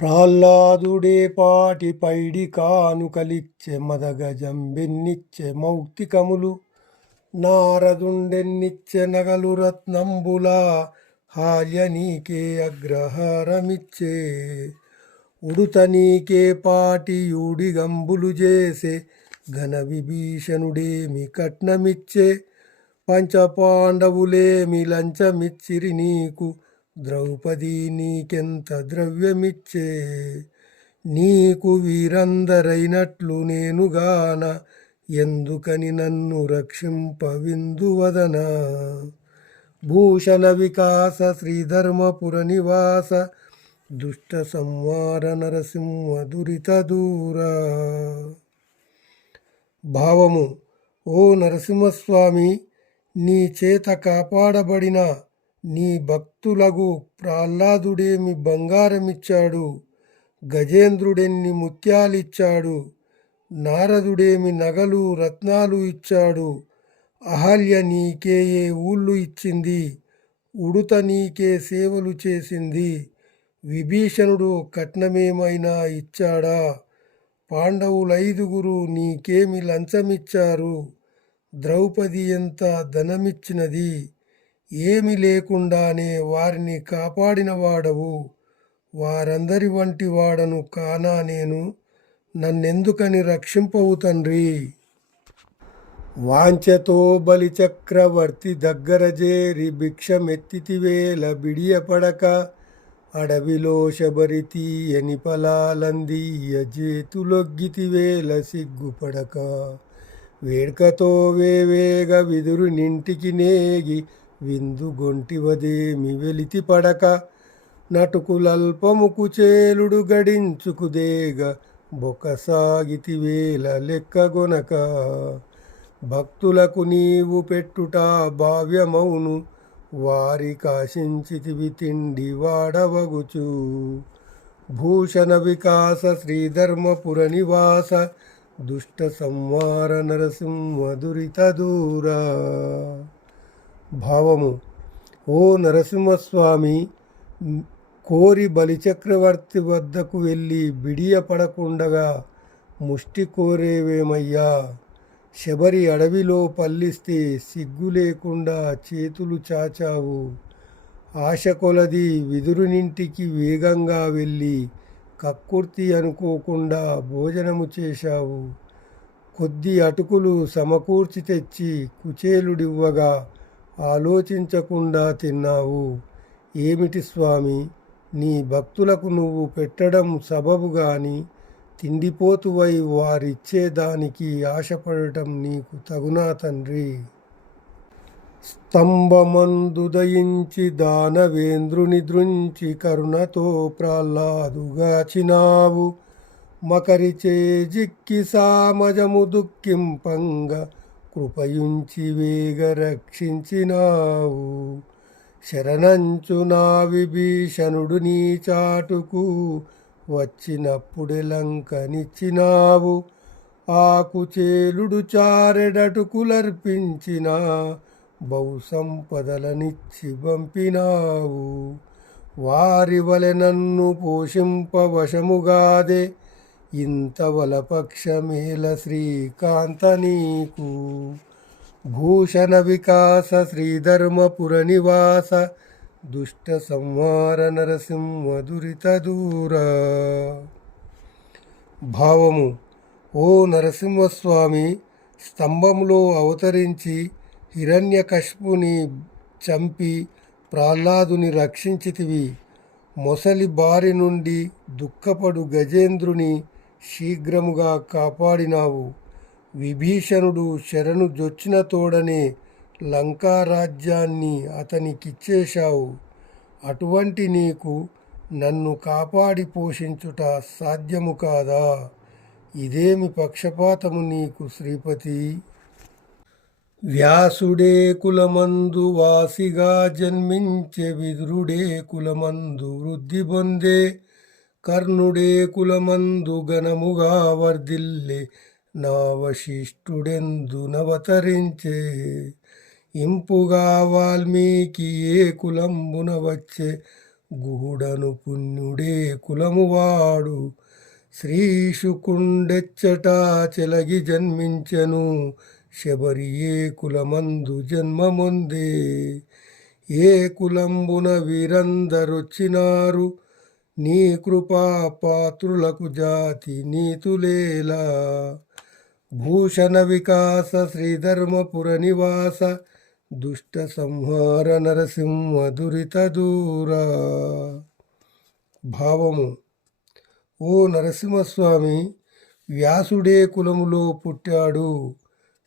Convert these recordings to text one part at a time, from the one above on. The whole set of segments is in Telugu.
ప్రహ్లాదుడే పాటి పైడి కానుకలిచ్చే మదగజంబెన్నిచ్చే మౌక్తికములు నారదుండెన్నిచ్చే నగలు రత్నంబులా హాల్య నీకే అగ్రహారమిచ్చే ఉడుత నీకే పాటి యూడిగంబులు చేసే ఘన విభీషణుడేమి కట్నమిచ్చే పంచపాండవులేమి లంచమిచ్చిరి నీకు ద్రౌపది నీకెంత ద్రవ్యమిచ్చే నీకు వీరందరైనట్లు నేనుగాన ఎందుకని నన్ను రక్షింపవిందువదన భూషణ వికాస శ్రీధర్మపుర నివాస దుష్ట సంవార నరసింహ దురిత దూరా. భావము: ఓ నరసింహస్వామి, నీ చేత కాపాడబడిన నీ భక్తులగు ప్రహ్లాదుడేమి బంగారమిచ్చాడు, గజేంద్రుడెన్ని ముత్యాలిచ్చాడు, నారదుడేమి నగలు రత్నాలు ఇచ్చాడు, అహల్య నీకే ఏ ఊళ్ళు ఇచ్చింది, ఉడుత నీకే సేవలు చేసింది, విభీషణుడు కట్నమేమైనా ఇచ్చాడా, పాండవులైదుగురు నీకేమి లంచమిచ్చారు, ద్రౌపది ఎంత ధనమిచ్చినది, ఏమి లేకుండానే వారిని కాపాడిన వాడవు, వారందరి వంటి వాడను కానా నేను, నన్నెందుకని రక్షింపవు తండ్రి. వాంఛతో బలిచక్రవర్తి దగ్గర చేరి భిక్షమెత్తితివేల బిడియపడక, అడవిలో శబరి తీయని ఫలాలందీయ చేతులొగ్గితివేల సిగ్గుపడక, వేడ్కతో వేవేగ విదురునింటికి నేగి విందుగొంటివదేమి వెలితి పడక, నటుకులల్పముకు చేలుడు గడించుకుదేగ బొకసాగితివేల లెక్కగొనక, భక్తులకు నీవు పెట్టుట భావ్యమౌను, వారి కాశించితివి తిండి వాడవగుచు. భూషణ వికాస శ్రీధర్మపుర నివాస దుష్ట సంవార నరసింహ దురిత దూరా. భావము: ఓ నరసింహస్వామి, కోరి బలిచక్రవర్తి వద్దకు వెళ్ళి బిడియపడకుండగా ముష్టి కోరేవేమయ్యా, శబరి అడవిలో పల్లిస్తే సిగ్గు లేకుండా చేతులు చాచావు, ఆశ కొలది విదురునింటికి వేగంగా వెళ్ళి కక్కుర్తి అనుకోకుండా భోజనము చేశావు, కొద్ది అటుకులు సమకూర్చి తెచ్చి కుచేలుడివ్వగా ఆలోచించకుండా తిన్నావు. ఏమిటి స్వామి, నీ భక్తులకు నువ్వు పెట్టడం సబబు గాని తిండిపోతువై వారిచ్చేదానికి ఆశపడటం నీకు తగునా తండ్రి. స్తంభమందు దయించి దానవేంద్రుని దృంచి కరుణతో ప్రహ్లాదుగాచినావు, మకరిచే జిక్కి సామజము దుఃఖింపంగ కృపయుంచి వేగ రక్షించినావు. శరణంచు నా విభీషణుడు నీ చాటుకు వచ్చినప్పుడే లంకనిచ్చినావు, ఆకుచేలుడు చారెడటుకులర్పించిన బహు సంపదలనిచ్చి పంపినావు. వారి వలె నన్ను పోషింపవశముగాదే, ఇంతవల పక్షమేల శ్రీకాంత నీకు. భూషణ వికాస శ్రీధర్మపుర నివాస దుష్ట సంహార నరసింహ దురిత దూరా. భావము: ఓ నరసింహస్వామి, స్తంభంలో అవతరించి హిరణ్యకశిపుని చంపి ప్రహ్లాదుని రక్షించితివి, మొసలి బారి నుండి దుఃఖపడు గజేంద్రుని శీఘ్రముగా కాపాడినావు, విభీషణుడు శరణు జొచ్చిన తోడనే లంకారాజ్యాన్ని అతనికిచ్చేశావు. అటువంటి నీకు నన్ను కాపాడి పోషించుట సాధ్యము కాదా? ఇదేమి పక్షపాతము నీకు శ్రీపతి. వ్యాసుడే కులమందు వాసిగా జన్మించే, విదురుడే కులమందు వృద్ధి పొందే, కర్ణుడే కులమందు ఘనముగా వర్ధిల్లే, నా వశిష్ఠుడెందునవతరించే. ఇంపుగా వాల్మీకి ఏ కులంబున వచ్చే, గుహుడను పుణ్యుడే కులమువాడు. శ్రీశుకుండెచ్చట చెలగి జన్మించెను, శబరి ఏ కులమందు జన్మమొందే. ఏ కులంబున వీరందరొచ్చినారు, నీ కృపా పాత్రులకు జాతి నీతులేలా. భూషణ వికాస శ్రీధర్మపుర నివాస, దుష్ట సంహార నరసింహ దురిత దూరా. భావము: ఓ నరసింహస్వామి, వ్యాసుడే కులములో పుట్టాడు,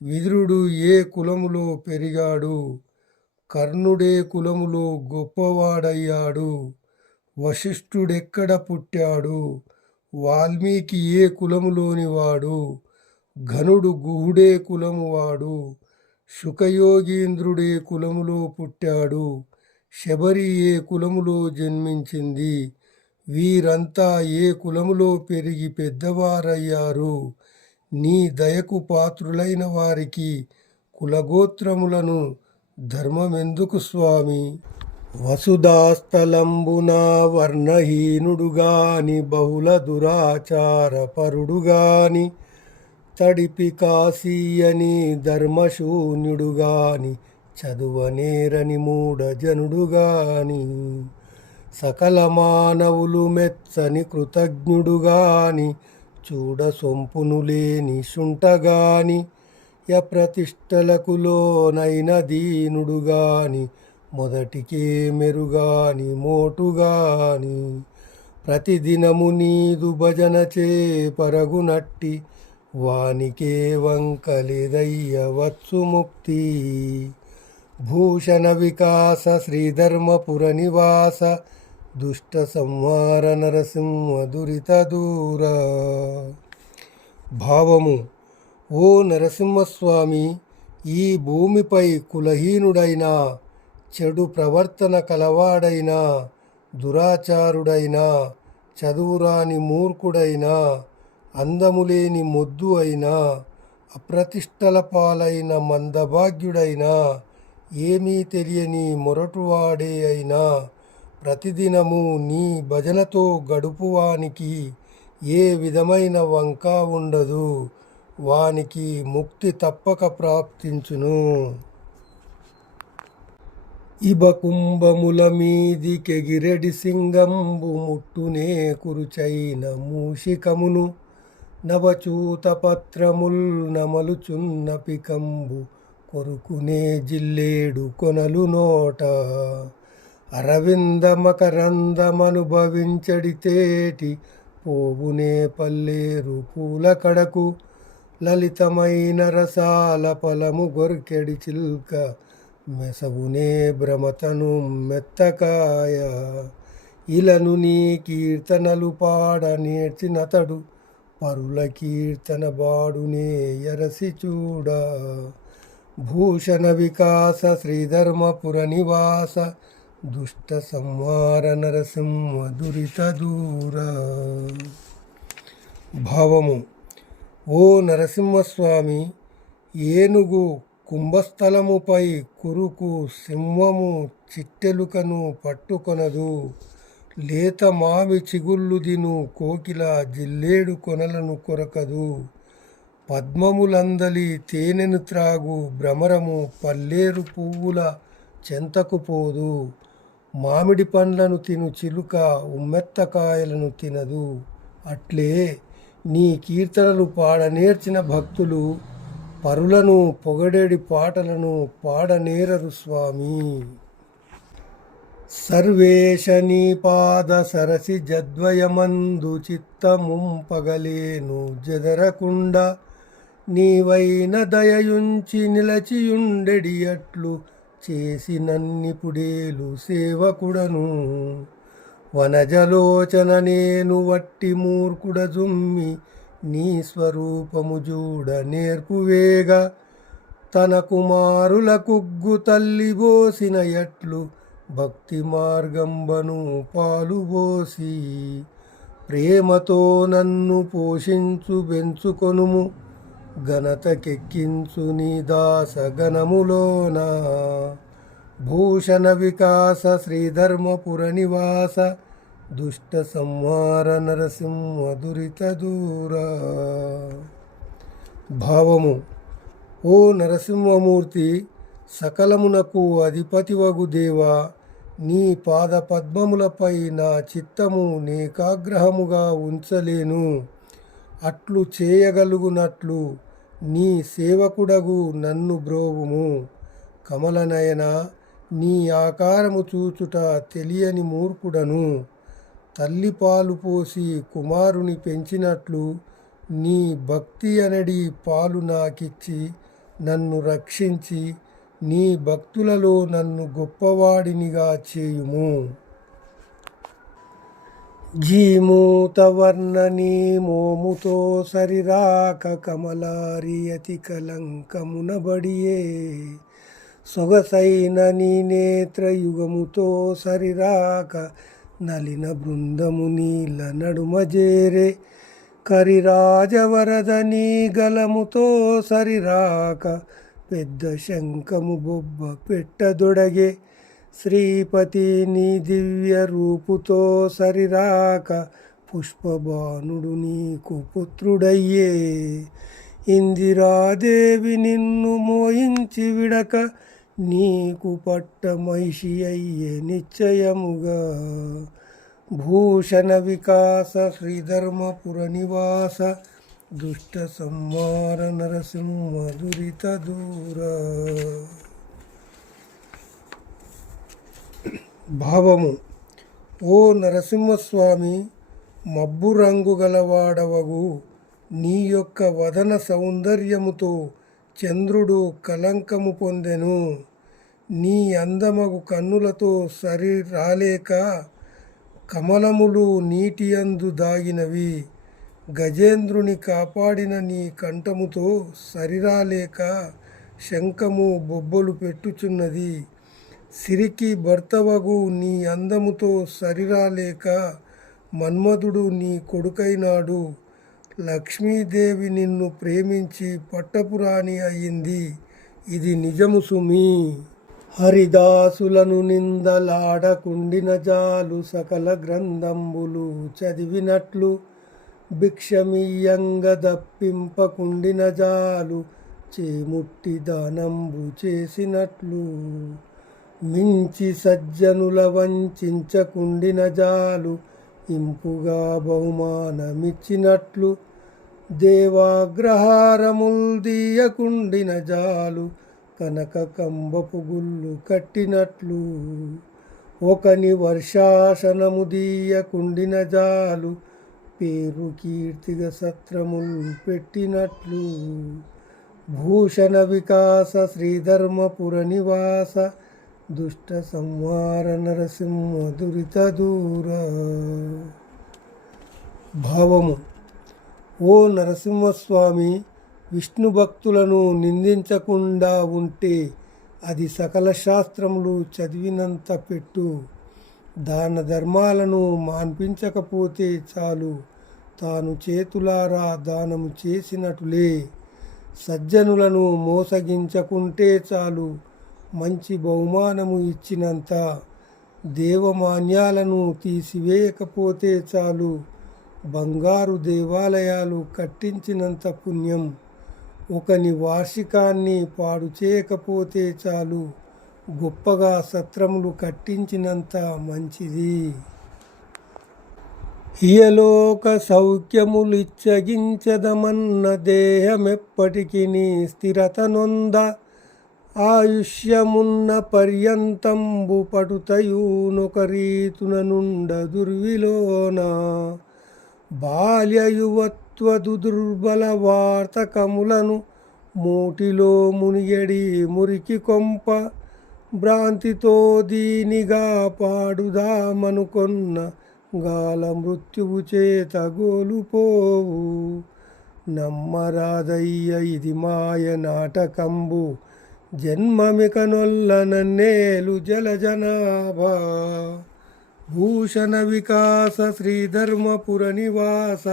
విదురుడు ఏ కులములో పెరిగాడు, కర్ణుడే కులములో గొప్పవాడయ్యాడు, వశిష్ఠుడెక్కడ పుట్టాడు, వాల్మీకి ఏ కులములోని వాడు, ఘనుడు గుహుడే కులమువాడు, శుకయోగీంద్రుడే కులములో పుట్టాడు, శబరి ఏ కులములో జన్మించింది, వీరంతా ఏ కులములో పెరిగి పెద్దవారయ్యారు. నీ దయకు పాత్రులైన వారికి కులగోత్రములను ధర్మమెందుకు స్వామి? వసుధాస్థలంబున వర్ణహీనుడుగాని, బహుళ దురాచార పరుడుగాని, తడిపి కాశీయని ధర్మశూన్యుడుగాని, చదువనేరని మూఢజనుడుగాని, సకల మానవులు మెచ్చని కృతజ్ఞుడుగాని, చూడ సొంపును లేని శుంఠగాని, యప్రతిష్టలకు లోనైన దీనుడుగాని, మొదటికే మెరుగాని మోటుగాని, ప్రతిదినము నీదు భజనచే పరగునట్టి, వానికే వంకలేదయ్య వచ్చు ముక్తి. భూషణ వికాస శ్రీధర్మపుర నివాస, దుష్ట సంహార నరసింహ దురిత దూరా. భావము: ఓ నరసింహస్వామి, ఈ భూమిపై కులహీనుడైన, చెడు ప్రవర్తన కలవాడైన, దురాచారుడైన, చదువురాని మూర్ఖుడైన, అందములేని మొద్దు అయినా, అప్రతిష్టల పాలైన మందభాగ్యుడైన, ఏమీ తెలియని మొరటువాడే అయినా, ప్రతిదినము నీ భజనతో గడుపువానికి ఏ విధమైన వంక ఉండదు, వానికి ముక్తి తప్పక ప్రాప్తించును. ఇబ కుంభముల మీదికెగిరెడి సింగంబు, ముట్టునే కురుచైన మూషికమును, నవచూత పత్రముల్ నమలుచున్న పికంబు, కొరుకునే జిల్లేడు కొనలు నోట. అరవింద మకరందమనుభవించడితేటి, పోవునే పల్లేరు పూల కడకు, లలితమైన రసాల ఫలము గొర్కెడి చిల్క, మెసవునే భ్రమతను మెత్తకాయ. ఇలను నీ కీర్తనలు పాడ నేర్చినతడు, పరుల కీర్తన బాడునే యరసి చూడ. భూషణ వికాస శ్రీధర్మపుర నివాస, దుష్ట సంహార నరసింహ దురిత దూరా. భావము: ఓ నరసింహస్వామి, ఏనుగు కుంభస్థలముపై కురుకు సింహము చిట్టెలుకను పట్టుకొనదు, లేత మావి చిగుళ్ళు దిను కోకిల జిల్లేడు కొనలను కొరకదు, పద్మములందలి తేనెను త్రాగు భ్రమరము పల్లేరు పువ్వుల చెంతకు పోదు, మామిడి పండ్లను తిను చిలుక ఉమ్మెత్తకాయలను తినదు. అట్లే నీ కీర్తనలు పాడనేర్చిన భక్తులు పరులను పొగడేడి పాటలను పాడనేరరు స్వామి. సర్వేశ నీ పాద సరసి జద్వయమందు చిత్తముంపగలేను జదరకుండ, నీవైన దయయుంచి నిలచియుండెడి అట్లు, చేసి నన్నిపుడేలు సేవకుడను. వనజలోచన నేను వట్టి మూర్ఖుడ జుమ్మి, నీ స్వరూపము జూడ నేర్పువేగ, తన కుమారుల కుగ్గు తల్లి బోసిన ఎట్లు, భక్తి మార్గంబను పాలుబోసి. ప్రేమతో నన్ను పోషించు బెంచుకొనుము, ఘనతకెక్కించు నీ దాస గణములోన. భూషణ వికాస శ్రీధర్మపుర నివాస దుష్ట సంహార నరసింహ దురిత దూర. భావము: ఓ నరసింహమూర్తి, సకలమునకు అధిపతివగు దేవా, నీ పాద పద్మములపై నా చిత్తము నేకాగ్రహముగా ఉంచలేను. అట్లు చేయగలుగునట్లు నీ సేవకుడగు నన్ను బ్రోవుము. కమలనయన, నీ ఆకారము చూచుట తెలియని మూర్ఖుడను. తల్లి పాలు పోసి కుమారుని పెంచినట్లు నీ భక్తి అనడి పాలు నాకిచ్చి నన్ను రక్షించి నీ భక్తులలో నన్ను గొప్పవాడినిగా చేయుము. జీమూతవర్ణనీ మోముతో సరిరాక కమలారి అతి కలంకమునబడియే. సొగసైన నీ నేత్రయుగముతో సరిరాక నలిన బృందము నీల నడుమజేరే. కరిరాజవరద నీ గలముతో సరిరాక పెద్ద శంఖము బొబ్బ పెట్టదొడగే. శ్రీపతి నీ దివ్య రూపుతో సరిరాక పుష్పబాణుడు నీకు పుత్రుడయ్యే. ఇందిరాదేవి నిన్ను మోయించి విడక నీకు పట్టమైషి అయ్యే నిశ్చయముగా. భూషణ వికాస శ్రీధర్మపుర నివాస దుష్ట సంహార నరసింహ దురిత దూర. భావము: ఓ నరసింహస్వామి, మబ్బు రంగు గలవాడవగు నీ యొక్క వదన సౌందర్యముతో చంద్రుడు కలంకము పొందెను. నీ అందమగు కన్నులతో సరి రాలేక కమలములు నీటి అందు దాగినవి. గజేంద్రుని కాపాడిన నీ కంఠముతో సరిరాలేక శంఖము బొబ్బలు పెట్టుచున్నది. సిరికి భర్తవగు నీ అందముతో సరిరాలేక మన్మధుడు నీ కొడుకైనాడు. లక్ష్మీదేవి నిన్ను ప్రేమించి పట్టపురాణి అయ్యింది. ఇది నిజము సుమీ. హరిదాసులను నిందలాడకుండిన జాలు సకల గ్రంథంబులు చదివినట్లు. భిక్షమియ్యంగ దప్పింపకుండిన జాలు చేముట్టి దానంబు చేసినట్లు. మించి సజ్జనుల వంచించకుండిన జాలు ఇంపుగా బహుమానమిచ్చినట్లు. దేవాగ్రహారముల్ దీయకుండిన జాలు కనక కంబపు గుళ్ళు కట్టినట్లు. ఒకని వర్షాసనము దీయకుండిన జాలు పేరు కీర్తిగా సత్రముల్ పెట్టినట్లు. భూషణ వికాస శ్రీధర్మపుర నివాస దుష్ట సంహార నరసింహ దురిత దూర. భావము: ఓ నరసింహస్వామి, విష్ణు భక్తులను నిందించకుండా ఉంటే అది సకల శాస్త్రములు చదివినంత పెట్టు. దాన ధర్మాలను మాన్పించకపోతే చాలు తాను చేతులారా దానము చేసినటులే. సజ్జనులను మోసగించకుంటే చాలు మంచి బహుమానము ఇచ్చినంత. దేవమాన్యాలను తీసివేయకపోతే చాలు బంగారు దేవాలయాలు కట్టించినంత పుణ్యం. ఒకని వార్షికాన్ని పాడు చేయకపోతే చాలు గొప్పగా సత్రములు కట్టించినంత మంచిది. ఇయలోక సౌఖ్యములిచ్చగించదమన్న దేహమెప్పటికి స్థిరత నొంద. ఆయుష్యమున్న పర్యంతంబు పటుతయూనొక నుండ దుర్విలోన. బాల్యయువత్వదు దుర్బల వార్తకములను మూటిలో మునియడి మురికి కొంప. భ్రాంతితో దీనిగా పాడుదామనుకొన్న గాల మృత్యువు చేత గోలుపోవు. నమ్మరాదయ్య ఇది మాయ నాటకంబు, జన్మమిక నొల్ల నన్నేలు జలజనాభా. భూషణ వికాస శ్రీధర్మపుర నివాస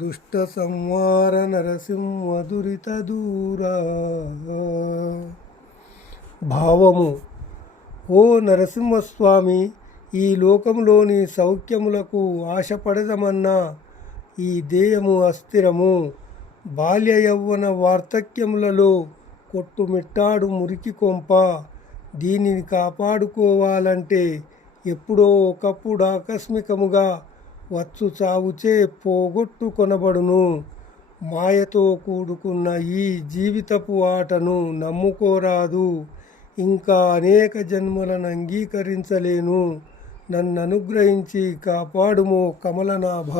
దుష్ట సంహార నరసింహ దురిత దూర. భావము: ఓ నరసింహస్వామి, ఈ లోకంలోని సౌఖ్యములకు ఆశపడదమన్నా ఈ దేయము అస్థిరము. బాల్య యౌవన వార్ధక్యములలో కొట్టుమిట్టాడు మురికి కొంప. దీనిని కాపాడుకోవాలంటే ఎప్పుడో ఒకప్పుడు ఆకస్మికముగా వచ్చు చావుచే పోగొట్టుకొనబడును. మాయతో కూడుకున్న ఈ జీవితపు ఆటను నమ్ముకోరాదు. ఇంకా అనేక జన్మలను అంగీకరించలేను. నన్ను అనుగ్రహించి కాపాడుమో కమలనాభ.